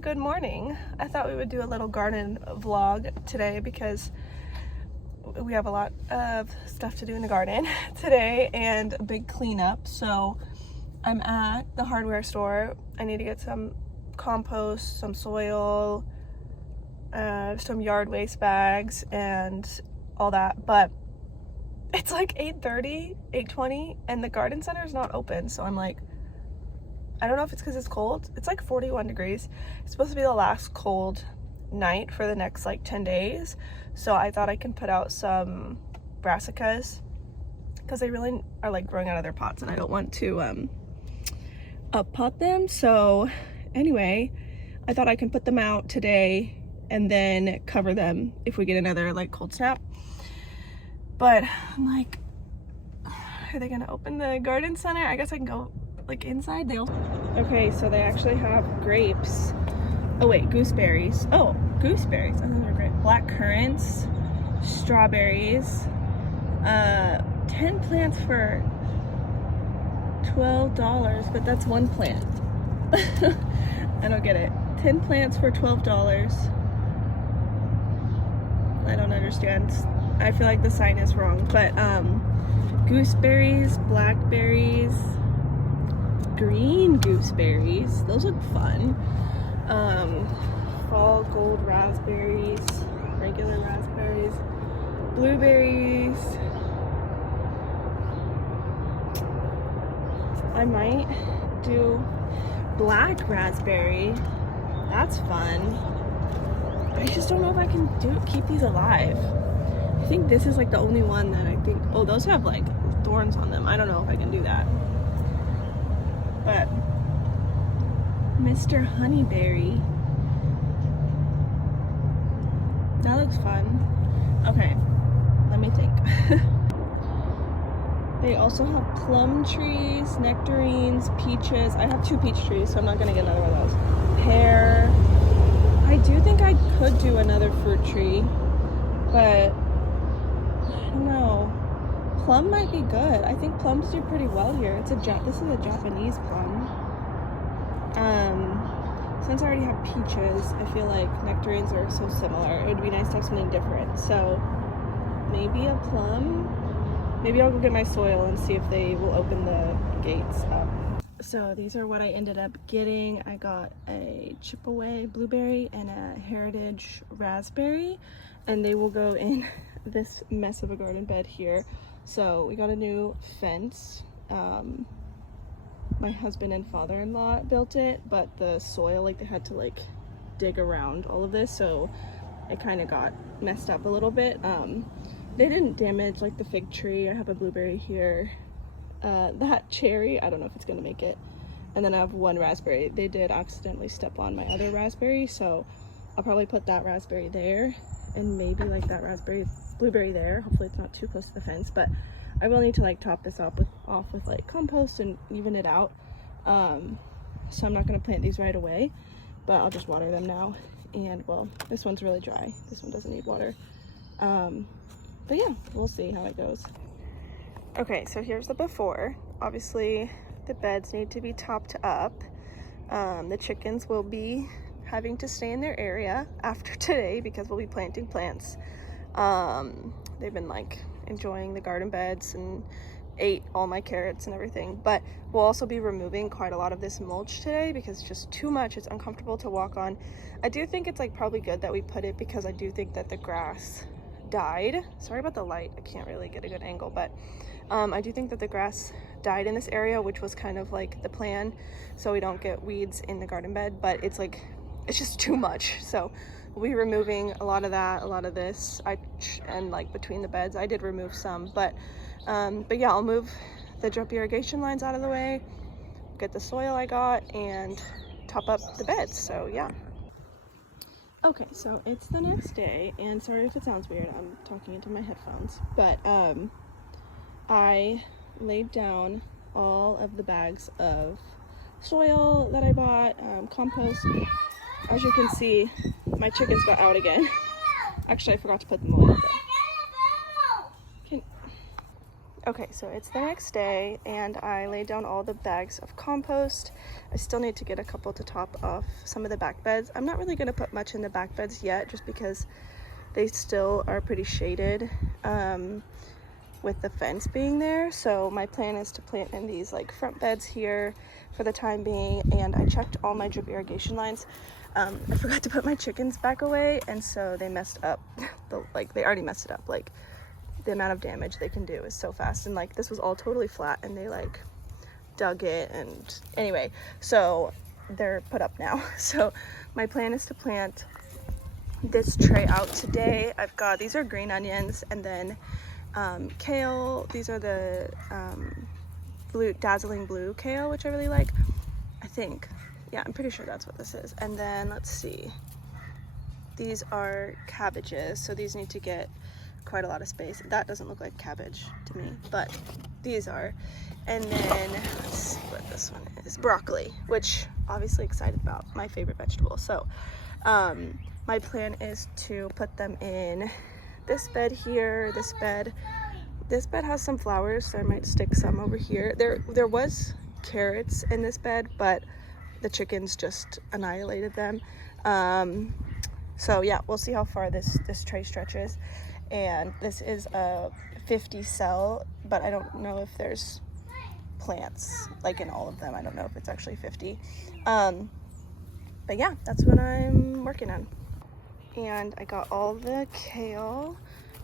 Good morning. I thought we would do a little garden vlog today because we have a lot of stuff to do in the garden today and a big cleanup. So I'm at the hardware store. I need to get some compost, some soil, some yard waste bags and all that, but it's like 8:30, 8:20 and the garden center is not open. So I'm like, I don't know if it's because it's cold. It's like 41 degrees. It's supposed to be the last cold night for the next like 10 days. So I thought I can put out some brassicas because they really are like growing out of their pots and I don't want to up pot them. So anyway, I thought I can put them out today and then cover them if we get another like cold snap. But I'm like, are they gonna open the garden center? I guess I can go like inside. Okay, so they actually have grapes. Oh wait, gooseberries. Oh, gooseberries. I thought they were great. Black currants, strawberries. 10 plants for $12, but that's one plant. I don't get it. 10 plants for $12. I don't understand. I feel like the sign is wrong, but gooseberries, blackberries, green gooseberries, those look fun. Fall gold raspberries, regular raspberries, blueberries. I might do black raspberry. That's fun. I just don't know if I can keep these alive. I think this is like the only one that I think, oh, those have like thorns on them. I don't know if I can do that. But Mr. Honeyberry, that looks fun. Okay, let me think. They also have plum trees, nectarines, peaches. I have 2 peach trees, so I'm not gonna get another one of those. Pear. I do think I could do another fruit tree, but I don't know. Plum might be good. I think plums do pretty well here. This is a Japanese plum. Since I already have peaches, I feel like nectarines are so similar. It would be nice to have something different. So maybe a plum. Maybe I'll go get my soil and see if they will open the gates up. So these are what I ended up getting. I got a Chip-Away blueberry and a Heritage raspberry, and they will go in this mess of a garden bed here. So we got a new fence. My husband and father-in-law built it, but the soil, like they had to like dig around all of this, so it kind of got messed up a little bit. They didn't damage like the fig tree. I have a blueberry here. That cherry, I don't know if it's gonna make it. And then I have one raspberry. They did accidentally step on my other raspberry, so I'll probably put that raspberry there and maybe like that blueberry there. Hopefully it's not too close to the fence, but I will need to like top this off with like compost and even it out. So I'm not gonna plant these right away, but I'll just water them now. And well, this one's really dry. This one doesn't need water. But yeah, we'll see how it goes. Okay, so here's the before. Obviously the beds need to be topped up. The chickens will be having to stay in their area after today because we'll be planting plants. They've been like enjoying the garden beds and ate all my carrots and everything, but we'll also be removing quite a lot of this mulch today because it's just too much. It's uncomfortable to walk on. I do think it's like probably good that we put it because I do think that the grass died. Sorry about the light, I can't really get a good angle, but I do think that the grass died in this area, which was kind of like the plan, so we don't get weeds in the garden bed, but it's like, it's just too much. So we'll be removing a lot of that, a lot of this, and like between the beds, I did remove some, but yeah, I'll move the drip irrigation lines out of the way, get the soil I got, and top up the beds, so yeah. Okay, so it's the next day, and sorry if it sounds weird, I'm talking into my headphones, but I laid down all of the bags of soil that I bought, compost. As you can see, my chickens got out again. Actually, I forgot to put them away. Okay, so it's the next day and I laid down all the bags of compost. I still need to get a couple to top off some of the back beds. I'm not really going to put much in the back beds yet just because they still are pretty shaded with the fence being there. So my plan is to plant in these like front beds here for the time being. And I checked all my drip irrigation lines. I forgot to put my chickens back away, and so they messed up. They already messed it up. Like, the amount of damage they can do is so fast, and like this was all totally flat and they like dug it, and anyway, so they're put up now. So my plan is to plant this tray out today. I've got, these are green onions, and then kale. These are the dazzling blue kale, which I really like, I think. Yeah, I'm pretty sure that's what this is. And then let's see, these are cabbages, so these need to get quite a lot of space. That doesn't look like cabbage to me, but these are. And then let's see what this one is. Broccoli, which obviously excited about, my favorite vegetable. So my plan is to put them in this bed here. This bed has some flowers, so I might stick some over here. There was carrots in this bed, but the chickens just annihilated them. So yeah, we'll see how far this tray stretches. And this is a 50 cell, but I don't know if there's plants like in all of them. I don't know if it's actually 50. But yeah, that's what I'm working on. And I got all the kale,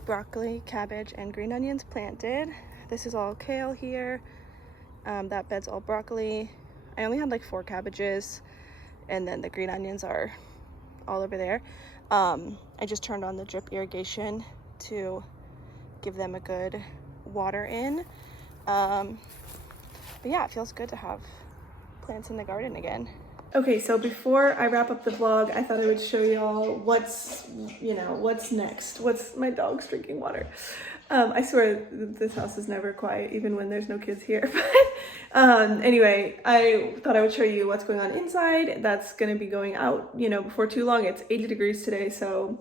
broccoli, cabbage, and green onions planted. This is all kale here. That bed's all broccoli. I only had like 4 cabbages, and then the green onions are all over there. I just turned on the drip irrigation to give them a good water in. But yeah, it feels good to have plants in the garden again. Okay, so before I wrap up the vlog, I thought I would show y'all what's next. What's my dog's drinking water. I swear this house is never quiet, even when there's no kids here. But anyway, I thought I would show you what's going on inside. That's gonna be going out, before too long. It's 80 degrees today, so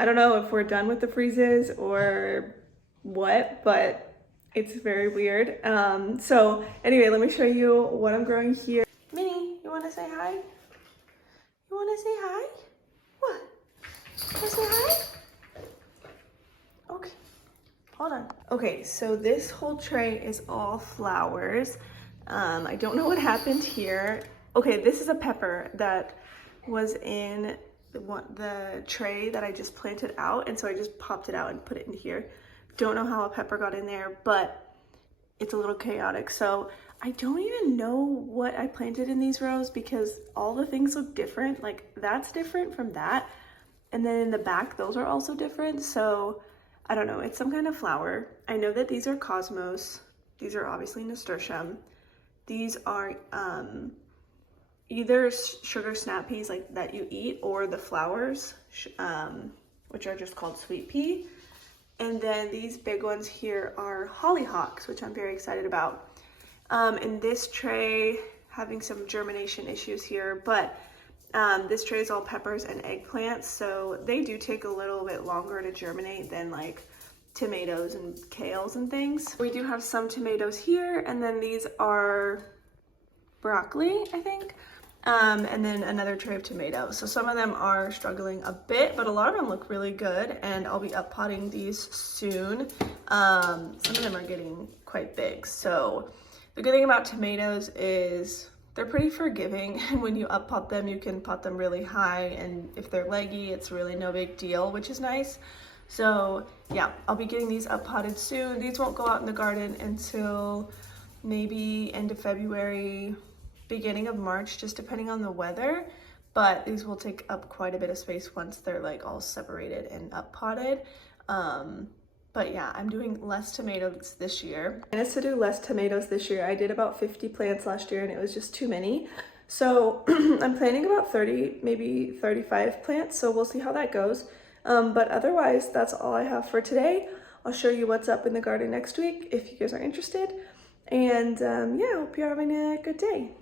I don't know if we're done with the freezes or what, but it's very weird. So anyway, let me show you what I'm growing here. Minnie, you wanna say hi? You wanna say hi? What? You wanna say hi? Okay, hold on. Okay, so this whole tray is all flowers. I don't know what happened here. Okay, this is a pepper that was in the tray that I just planted out, and so I just popped it out and put it in here. Don't know how a pepper got in there, but it's a little chaotic. So I don't even know what I planted in these rows because all the things look different. Like that's different from that, and then in the back those are also different. So I don't know, it's some kind of flower. I know that these are cosmos. These are obviously nasturtium. These are either sugar snap peas like that you eat, or the flowers, which are just called sweet pea. And then these big ones here are hollyhocks, which I'm very excited about. And this tray, having some germination issues here, but this tray is all peppers and eggplants, so they do take a little bit longer to germinate than like tomatoes and kales and things. We do have some tomatoes here, and then these are broccoli, I think. And then another tray of tomatoes. So some of them are struggling a bit, but a lot of them look really good, and I'll be up potting these soon. Some of them are getting quite big. So the good thing about tomatoes is they're pretty forgiving, and when you up pot them, you can pot them really high, and if they're leggy, it's really no big deal, which is nice. So yeah, I'll be getting these up potted soon. These won't go out in the garden until maybe end of February, beginning of March, just depending on the weather, but these will take up quite a bit of space once they're like all separated and up potted. But yeah, I'm doing less tomatoes this year. I managed to do less tomatoes this year. I did about 50 plants last year and it was just too many. So I'm planning about 30, maybe 35 plants. So we'll see how that goes. But otherwise, that's all I have for today. I'll show you what's up in the garden next week if you guys are interested. And yeah, I hope you're having a good day.